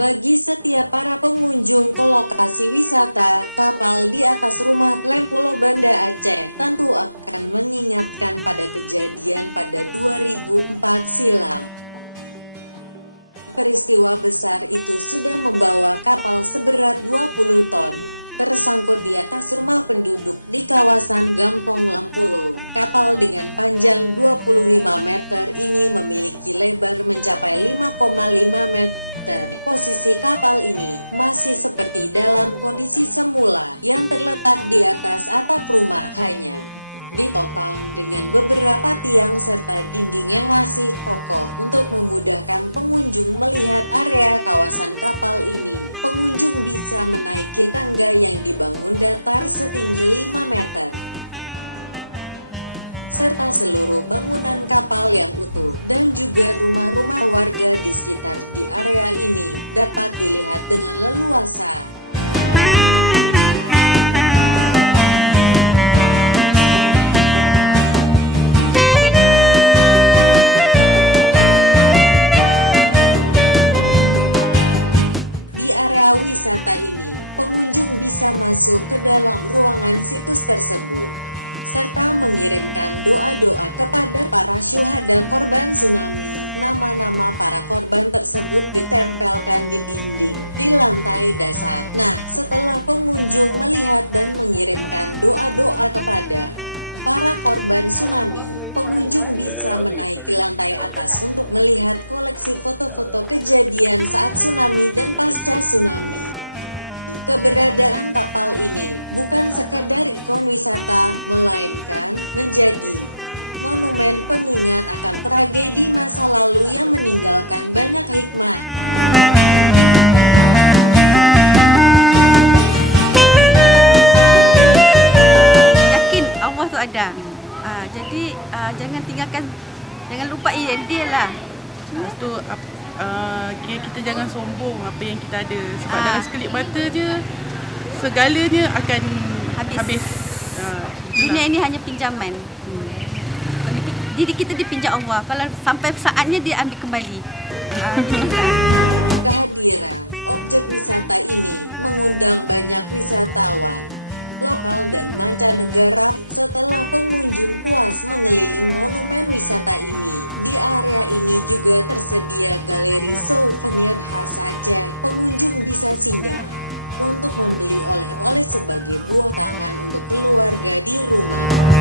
Bagi setiap para pengunjung ke lokasi wisata, kapal di atas rumah lem Pulau Banda Aceh tentu akan mengingatkan pada kejadian pada 2004 silam. Peristiwa besar itu sudah membawa kapal seberat 20 ton tersangkut di atas rumah penduduk di kawasan Gampong Lampulo. Kapal dengan panjang 25 meter ini memiliki lebar mencapai 5,5 meter. Posisi kapal ini masih seperti dalam kondisi semula yang terletak di atas atap rumah, hanya ditopang dengan beberapa tiang serta dinding yang masih kokoh untuk memudahkan pengunjung melihat area kawasan kapal ini. Pengunjung bisa menaiki tangga yang dibangun datar setinggi 5 meter serta seluruh bangunan kapal yang utuh dan juga rumah-rumah warga di sekitar di area ini dapat dilihat dengan leluasa. Di area wisata ini, pengunjung bisa masuk ke dalam ruangan situs tersebut serta mengirimkan doa-doa kepada para syuhada korban tsunami. Nama-nama para korban tersebut ditempelkan di dinding di lantai dasar. Nah, setelah pengunjung melihat dan mengirimkan doa-doa kepada para korban tsunami, pengunjung bisa menaiki lantai atas untuk melihat koleksi foto-foto kejadian saat tsunami dan pasca tsunami. Keberadaan kapal ini bukan sekadar ikon wisata, melainkan menjadi monumen pengingat akan tragedi masa lalu yang meninggalkan banyak hikmah. Yakin Allah tu ada. Jadi jangan tinggalkan, jangan lupa dia lah. Lepas tu kita jangan sombong apa yang kita ada, sebab dalam sekelip mata je segalanya akan habis. Dunia ini hanya pinjaman. Diri kita dipinjam Allah. Kalau sampai saatnya dia ambil kembali. Kehadiran objek wisata ini mengundang banyak wisatawan lokal dan mancanegara. Setelah pengunjung puas mengelilingi monumen wisata ini, di area ini juga tersedia galeri souvenir khas Aceh. Pengunjung bisa singgah untuk membeli oleh-oleh sebagai buah tangan untuk keluarga di rumah.